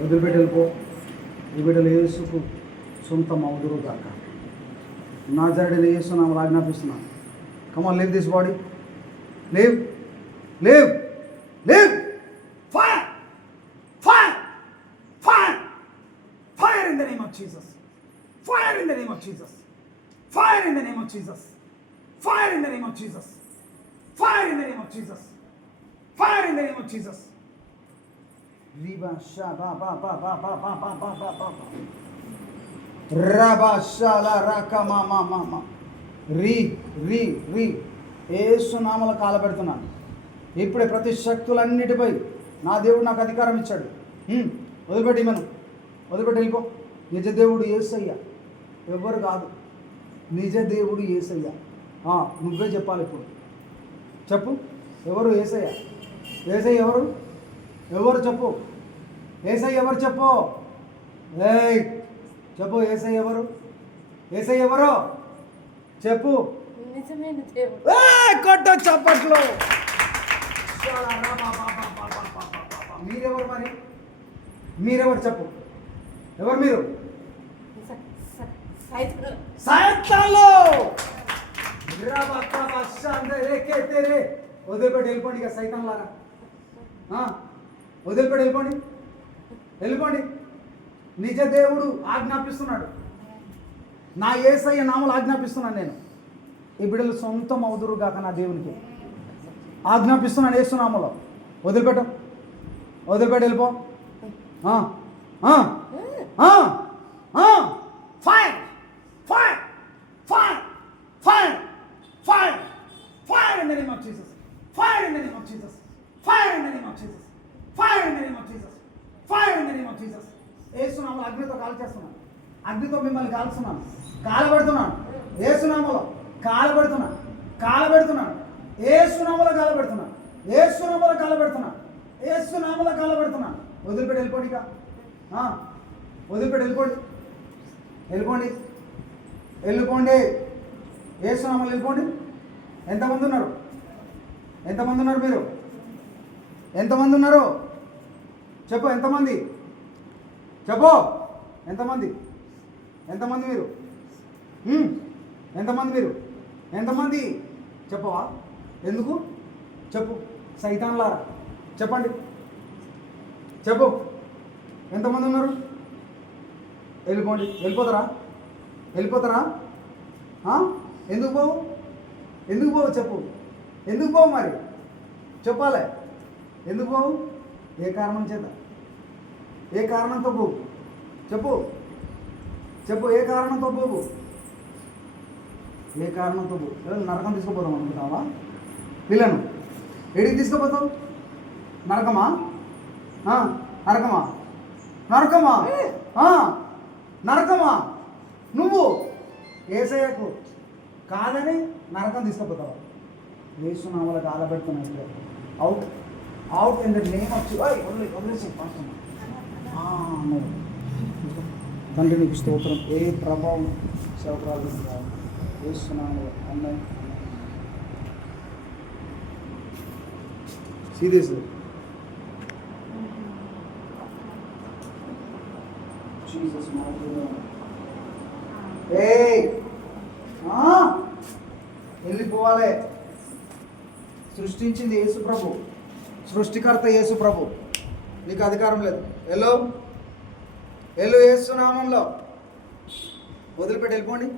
వదిలిపెట్టి వెళ్ళిపో. ఈ బిడ్డలు యేసుకు సొంతం అవుదురు గాక. నాజరేయుడైన యేసు నామములో ఆజ్ఞాపిస్తున్నాను. Come on, leave this body. Leave leave leave. Fire fire fire fire in the name of Jesus. Fire in the name of Jesus. Fire in the name of Jesus. Fire in the name of Jesus. Fire in the name of Jesus. Fire in the name of Jesus. రిబా షా బా బా బా బా బా బా బా బా బా బా బా. రబా షా లా రా క మా మా మా మా. రీ రీ రీ. యేసు నామములో కాలబెడుతున్నాను. ఇప్పుడే ప్రతి శక్తులన్నిటిపై నా దేవుడు నాకు అధికారం ఇచ్చాడు. వదిలిపెట్టి మనం వదిలిపెట్టి వెళ్ళిపో. నిజ దేవుడు యేసయ్య, ఎవరు కాదు. నిజ దేవుడు యేసయ్య. నువ్వే చెప్పాలి ఇప్పుడు. చెప్పు, ఎవరు యేసయ్య? యేసయ్య ఎవరు? ఎవరు చెప్పు. యేసయ్య ఎవరు చెప్పు. ఏయ్ చెప్పు, యేసయ్య ఎవరు? యేసయ్య ఎవరు చెప్పు. కొట్టు చప్పట్లు. మీరెవరు మరి? మీరెవరు చెప్పు. ఎవరు మీరు? సైతాన్లు. వదిలిపెట్టి వెళ్ళిపోండి. ఇక సైతాన్లారా వదిలిపెట్టి వెళ్ళిపోండి. వెళ్ళిపోండి. నిజ దేవుడు ఆజ్ఞాపిస్తున్నాడు. నా యేసయ్య నామములో ఆజ్ఞాపిస్తున్నాను. నేను ఈ బిడ్డలు సొంతం అవుదురు గాక. నా దేవునికి ఆజ్ఞాపిస్తున్నాను యేసు నామములో. వదిలిపెట్టు. వదిలిపెట్టి వెళ్ళిపో. Fire fire fire fire fire fire in the name of Jesus. Fire in the name of Jesus. Fire in the name of Jesus. Fire in the name of Jesus. Fire in the name of Jesus. Yesu నామములో అగ్నితో call చేస్తున్నాను. అగ్నితో మిమ్మల్ని కాల్చున్నాను. కాలబెడుతున్నాను యేసు నామములో. కాలబెడుతున్నాను. కాలబెడుతున్నాను యేసు నామములో. కాలబెడుతున్నాను యేసు నామములో. కాలబెడుతున్నాను యేసు నామములో. కాలబెడుతున్నాను. వదిలిపెట్టి వెళ్ళిపోండి. ఇక వదిలిపెట్టి వెళ్ళిపోండి. వెళ్ళిపోండి. వెళ్ళిపోండి. యేసు నామములో వెళ్ళిపోండి. ఎంతమంది ఉన్నారు? ఎంతమంది ఉన్నారు మీరు? ఎంతమంది ఉన్నారు చెప్పు. ఎంతమంది చెప్పు. ఎంతమంది? ఎంతమంది మీరు? ఎంతమంది మీరు? ఎంతమంది చెప్పవా? ఎందుకు చెప్పు. సైతాన్లారా చెప్పండి. చెప్పు, ఎంతమంది ఉన్నారు? వెళ్ళిపోండి. వెళ్ళిపోతారా? వెళ్ళిపోతారా? ఎందుకు పోవు? ఎందుకు పోవు చెప్పు. ఎందుకు పోవు మరి చెప్పాలి. ఎందుకు పోవు? ఏ కారణం చేత? ఏ కారణంతో పోవు చెప్పు. చెప్పు, ఏ కారణంతో పోవు? ఏ కారణంతో పోవు? నరకం తీసుకుపోతాం అనుకుంటావా? వీళ్ళను ఎడికి తీసుకుపోతావు? నరకమా? నరకమా? నరకమా? నరకమా? నువ్వు యేసయ్యకు కాదని నరకం తీసుకుపోతావా? యేసు నామములో కాలబెడుతున్నావు. Out out in the name of వదిలేసి తండ్రి నీకు స్తోత్రం. ఏ ప్రభావం సేవకురాలు యేసు నామములో. అమ్మాయి సీరియస్ జీసస్ వెళ్ళిపోవాలి. సృష్టించింది యేసు ప్రభు, సృష్టికర్త యేసు ప్రభు. నీకు అధికారం లేదు. వెళ్ళు వెళ్ళు యేసు నామములో. వదిలిపెట్టి వెళ్ళిపోండి.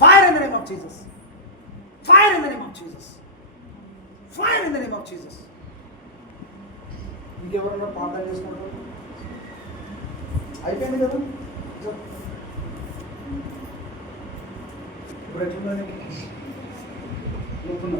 Fire in the name of Jesus. Fire in the name of Jesus. Fire in the name of Jesus. ఇంకెవరన్నా ప్రార్థన చేసుకుంటారు? అయిపోయింది కదా. ఇప్పుడు ఎట్లున్నా చెప్తున్నా